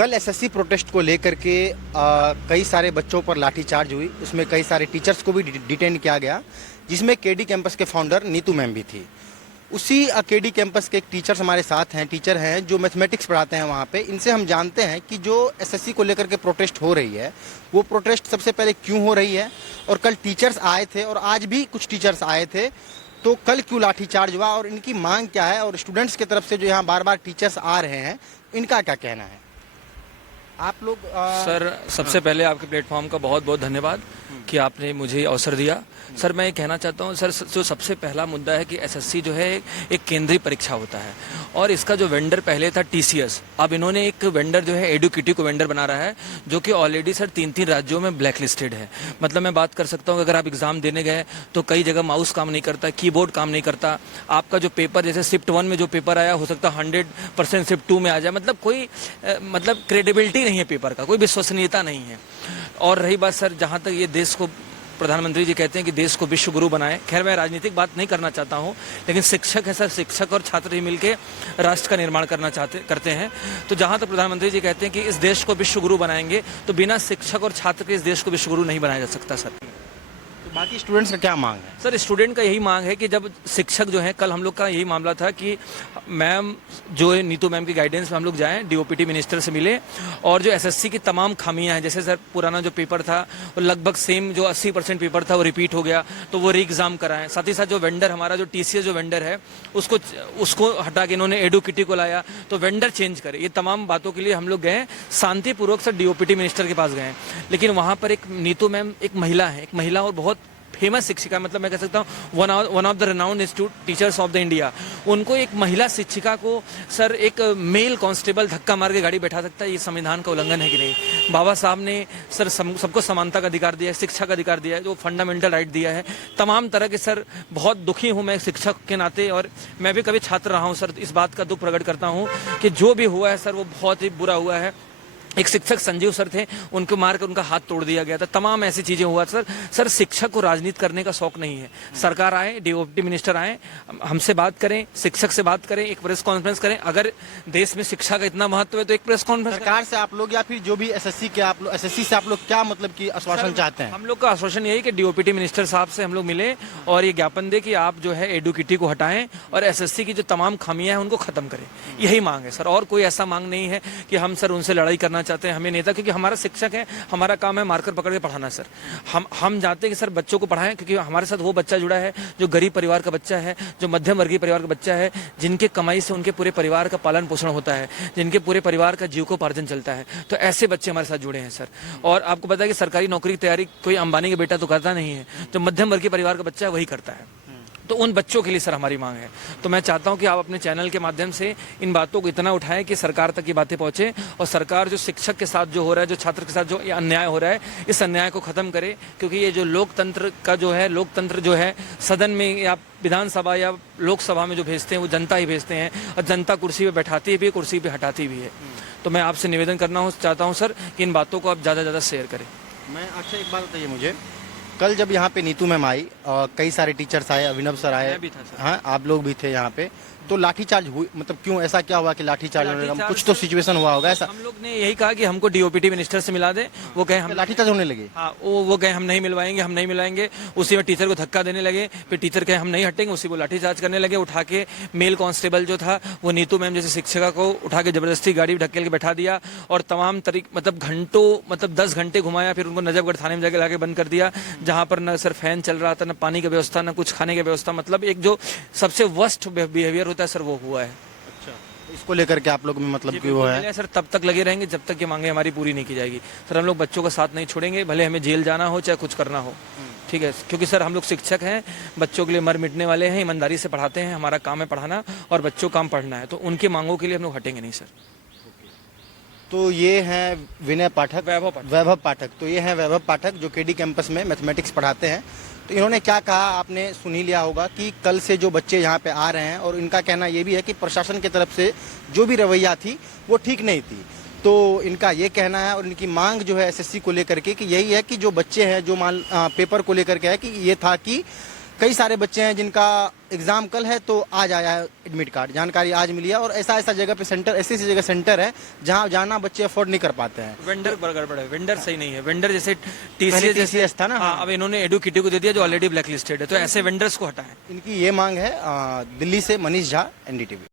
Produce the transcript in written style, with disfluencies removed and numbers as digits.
कल SSC protest को लेकर के कई सारे बच्चों पर लाठीचार्ज हुई। उसमें कई सारे टीचर्स को भी डिटेन किया गया, जिसमें केडी कैंपस के फाउंडर नीतू मैम भी थी। उसी केडी कैंपस के एक टीचर्स हमारे साथ हैं, टीचर हैं जो मैथमेटिक्स पढ़ाते हैं वहाँ पे। इनसे हम जानते हैं कि जो एसएससी को लेकर के प्रोटेस्ट हो रही है, वो प्रोटेस्ट सबसे पहले क्यों हो रही है, और कल टीचर्स आए थे और आज भी कुछ टीचर्स आए थे, तो कल क्यों लाठीचार्ज हुआ और इनकी मांग क्या है, और स्टूडेंट्स की तरफ से जो यहाँ बार बार टीचर्स आ रहे हैं, इनका क्या कहना है। आप लोग सर, सबसे पहले आपके प्लेटफॉर्म का बहुत बहुत धन्यवाद कि आपने मुझे अवसर दिया। सर, मैं ये कहना चाहता हूँ सर, जो सबसे पहला मुद्दा है कि एसएससी जो है एक केंद्रीय परीक्षा होता है, और इसका जो वेंडर पहले था टीसीएस, अब इन्होंने एक वेंडर जो है एडुकिटी को वेंडर बना रहा है, जो कि ऑलरेडी सर 3 राज्यों में ब्लैक लिस्टेड है। मतलब मैं बात कर सकता हूँ, अगर आप एग्जाम देने गए तो कई जगह माउस काम नहीं करता, कीबोर्ड काम नहीं करता, आपका जो पेपर जैसे शिफ्ट 1 में जो पेपर आया हो सकता है 100% शिफ्ट 2 में आ जाए। मतलब कोई मतलब क्रेडिबिलिटी नहीं है पेपर का, कोई विश्वसनीयता नहीं है। और रही बात सर, जहाँ तक ये देश को, प्रधानमंत्री जी कहते हैं कि देश को विश्व गुरु बनाए। खैर, मैं राजनीतिक बात नहीं करना चाहता हूं, लेकिन शिक्षक है सर, शिक्षक और छात्र ही मिलकर राष्ट्र का निर्माण करते हैं। तो जहां तक प्रधानमंत्री जी कहते हैं कि इस देश को विश्व गुरु बनाएंगे, तो बिना शिक्षक और छात्र के इस देश को विश्व गुरु नहीं बनाया जा सकता सर। तो बाकी स्टूडेंट्स का क्या मांग है? सर, स्टूडेंट का यही मांग है कि जब शिक्षक जो है, कल हम लोग का यही मामला था कि मैम जो है नीतू मैम की गाइडेंस में हम लोग जाएं, डीओपीटी मिनिस्टर से मिले, और जो एसएससी की तमाम खामियां हैं, जैसे सर पुराना जो पेपर था वो लगभग सेम जो 80% पेपर था वो रिपीट हो गया, तो वो री एग्जाम कराएं। साथ ही साथ जो वेंडर हमारा जो टीसीएस जो वेंडर है, उसको हटा के इन्होंने एडुकिटी को लाया, तो वेंडर चेंज करे। ये तमाम बातों के लिए हम लोग गए शांतिपूर्वक सर, डीओपीटी मिनिस्टर के पास गए। लेकिन वहां पर एक नीतू मैम एक महिला और बहुत फेमस शिक्षिका, मतलब मैं कह सकता हूँ one of the renowned institute teachers of the India, उनको एक महिला शिक्षिका को सर एक मेल कांस्टेबल धक्का मार के गाड़ी बैठा सकता है? ये संविधान का उल्लंघन है कि नहीं? बाबा साहब ने सर सबको समानता का अधिकार दिया है, शिक्षा का अधिकार दिया है, जो फंडामेंटल राइट दिया है तमाम तरह के। सर, बहुत दुखी हूँ मैं शिक्षक के नाते, और मैं भी कभी छात्र रहा हूँ सर, इस बात का दुख प्रकट करता हूँ कि जो भी हुआ है सर वो बहुत ही बुरा हुआ है। एक शिक्षक संजीव सर थे, उनको मारकर उनका हाथ तोड़ दिया गया था, तमाम ऐसी चीजें हुआ सर। शिक्षक को राजनीति करने का शौक नहीं है। सरकार आए, डीओपीटी मिनिस्टर आए, हमसे बात करें, शिक्षक से बात करें, एक प्रेस कॉन्फ्रेंस करें। अगर देश में शिक्षा का इतना महत्व है तो एक प्रेस कॉन्फ्रेंस सरकार से आप लोग, या फिर जो भी एसएससी से आप लोग क्या मतलब की आश्वासन चाहते हैं? हम लोग का आश्वासन यही कि डीओपीटी मिनिस्टर साहब से हम लोग मिले और ये ज्ञापन दे कि आप जो है एडुकिटी को हटाएं और एसएससी की जो तमाम खामियां हैं उनको खत्म करें। यही मांग है सर, और कोई ऐसा मांग नहीं है कि हम सर उनसे लड़ाई करना चाहते हैं, हमें नेता, क्योंकि हमारा शिक्षक है, हमारा काम है मार्कर पकड़ के पढ़ाना सर। हम चाहते हैं कि सर बच्चों को पढ़ाएं, क्योंकि हमारे साथ वो बच्चा जुड़ा है जो गरीब परिवार का बच्चा है, जो मध्यम वर्गीय परिवार का बच्चा है, जिनके कमाई से उनके पूरे परिवार का पालन पोषण होता है, जिनके पूरे परिवार का जीविकोपार्जन चलता है। तो ऐसे बच्चे हमारे साथ जुड़े हैं सर। और आपको पता है कि सरकारी नौकरी की तैयारी कोई अंबानी का बेटा तो करता नहीं है, जो मध्यम वर्गीय परिवार का बच्चा है वही करता है। तो उन बच्चों के लिए सर हमारी मांग है। तो मैं चाहता हूं कि आप अपने चैनल के माध्यम से इन बातों को इतना उठाएं कि सरकार तक ये बातें पहुंचे, और सरकार जो शिक्षक के साथ जो हो रहा है, जो छात्र के साथ जो अन्याय हो रहा है, इस अन्याय को खत्म करे। क्योंकि ये जो लोकतंत्र का जो है, लोकतंत्र जो है सदन में या विधानसभा या लोकसभा में जो भेजते हैं वो जनता ही भेजते हैं, और जनता कुर्सी पे बैठाती भी है, कुर्सी पे हटाती भी है। तो मैं आपसे निवेदन करना चाहता हूँ सर कि इन बातों को आप ज़्यादा से ज़्यादा शेयर करें। मैं अच्छा एक बात बताइए मुझे, कल जब यहाँ पे नीतू मैम आई और कई सारे टीचर्स आए, अभिनव सर आए, भी था सर। हाँ आप लोग भी थे यहाँ पे, तो लाठीचार्ज हुई, मतलब क्यों, ऐसा क्या हुआ कि लाठीचार्ज होने लगा? कुछ तो सिचुएशन हुआ होगा ऐसा। हम लोग ने यही कहा कि हमको डीओपीटी मिनिस्टर से मिला दे, वो कहे हम लाठीचार्ज होने लगे। हाँ, वो कहे हम नहीं मिलवाएंगे। उसी में टीचर को धक्का देने लगे, फिर टीचर कहे हम नहीं हटेंगे, उसी को लाठीचार्ज करने लगे। उठा के मेल कांस्टेबल जो था वो नीतू मैम जैसे शिक्षिका को उठा के जबरदस्ती गाड़ी में ढकेल के बैठा दिया, और तमाम मतलब घंटों, मतलब 10 घंटे घुमाया, फिर उनको नजफगढ़ थाने में जाके लाके बंद कर दिया, जहाँ पर न सर फैन चल रहा था, न पानी की व्यवस्था, न कुछ खाने की व्यवस्था। मतलब एक जो सबसे वर्स्ट बिहेवियर होता है सर वो हुआ है। इसको लेकर के आप लोग में मतलब कि वो है सर, तब तक लगे रहेंगे जब तक ये मांगे हमारी पूरी नहीं की जाएगी सर। हम लोग बच्चों का साथ नहीं छोड़ेंगे, भले हमें जेल जाना हो चाहे कुछ करना हो, ठीक है? क्योंकि सर हम लोग शिक्षक हैं, बच्चों के लिए मर मिटने वाले हैं, ईमानदारी से पढ़ाते हैं, हमारा काम है पढ़ाना और बच्चों का काम पढ़ना है, तो उनकी मांगों के लिए हम लोग हटेंगे नहीं सर। तो ये हैं विनय पाठक, वैभव पाठक। तो ये हैं वैभव पाठक जो केडी कैंपस में मैथमेटिक्स पढ़ाते हैं। तो इन्होंने क्या कहा आपने सुन ही लिया होगा कि कल से जो बच्चे यहाँ पे आ रहे हैं, और इनका कहना ये भी है कि प्रशासन की तरफ से जो भी रवैया थी वो ठीक नहीं थी। तो इनका ये कहना है, और इनकी मांग जो है एसएससी को लेकर के कि यही है कि जो बच्चे हैं, जो पेपर को लेकर के है कि ये था कि कई सारे बच्चे हैं जिनका एग्जाम कल है तो आज आया है एडमिट कार्ड, जानकारी आज मिली है। और ऐसा ऐसा जगह पे सेंटर, ऐसी ऐसी जगह सेंटर है जहां जाना बच्चे अफोर्ड नहीं कर पाते हैं। वेंडर गड़बड़ है, वेंडर सही नहीं है। वेंडर जैसे पहले टीसीएस TCS था ना, हाँ, अब इन्होंने एडुकेटिव को दे दिया जो ऑलरेडी ब्लैक लिस्टेड है, तो ऐसे वेंडर्स को हटाएं। इनकी ये मांग है। दिल्ली से मनीष झा, NDTV।